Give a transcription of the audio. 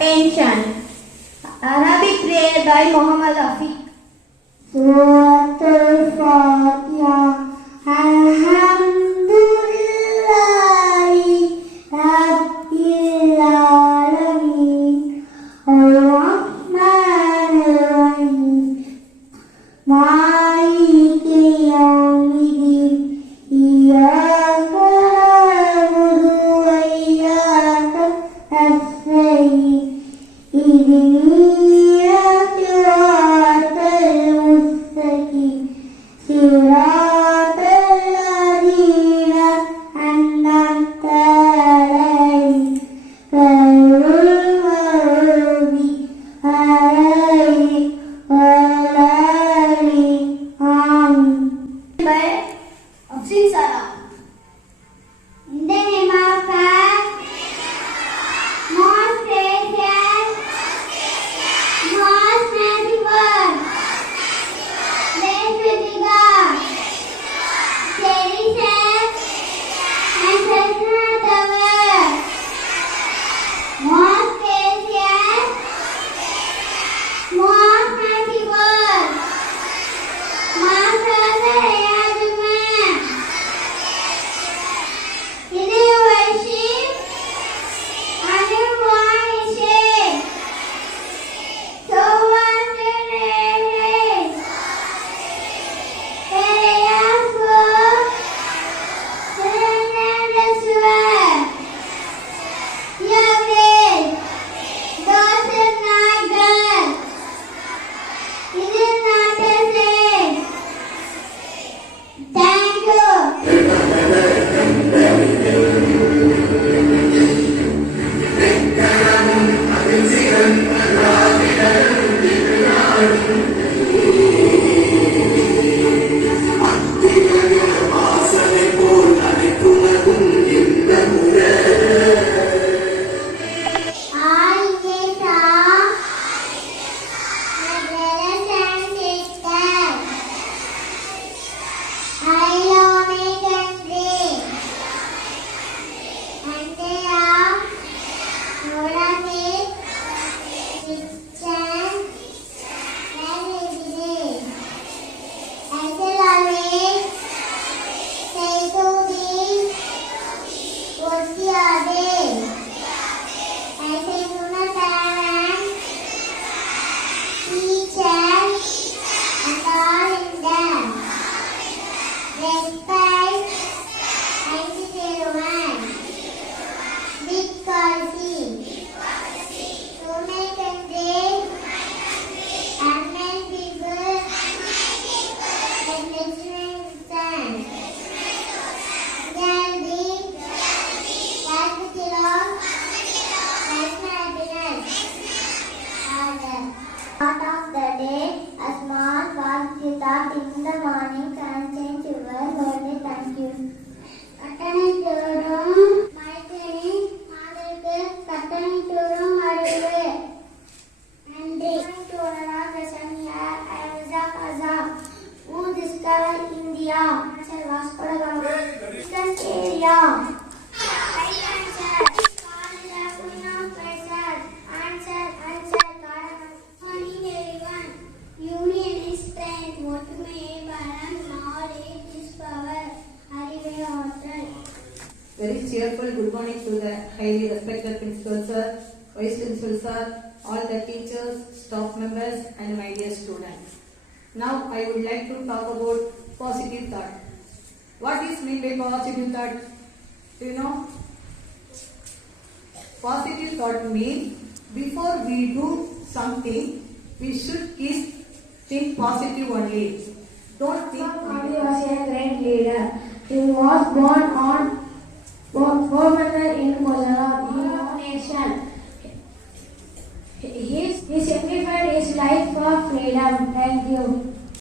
attention. Arabic prayer by Muhammad Afiq. Suratul Fatiha. Alhamdulillahi Rabbil Alamin. Ar-Rahmanir Rahim. Maliki Yawmiddin. Iyyaka na'budu wa iyyaka nasta'in. Ihdinas siratal mustaqim. Siratal ladzina an'amta 'alaihim ghairil maghdubi 'alaihim waladdallin. Amin. By Afshin Sara. In the name of God, most gracious, most merciful, blessed be God, cherishes and sustains the world. Most gracious, most merciful, Master Ayazman. In your worship, and your worship, so much praise. Thank you. Part of the day, a small fast you thought in the morning can change your birthday. Thank you. கட்டணை தோறும் மழைத்தேனி மாதருக்கு கட்டணை தோறும் மழைவு. நன்றி. To another question here, I was Azam. Who discovered India? Answer Vasco da Gama. Distance area. Right answer. Called the Queen of Persians. Answer. Morning everyone. Union is strength. ஒற்றுமை பலம். Knowledge is power. அறிவே ஆற்றல். Very cheerful good morning to the highly respected principal sir, vice principal sir, all the teachers, staff members and my dear students. Now I would like to talk about positive thought. What is meant by positive thought? Do you know? Positive thought means before we do something, we should think positive only. Don't think. Gandhi was a great leader. He was born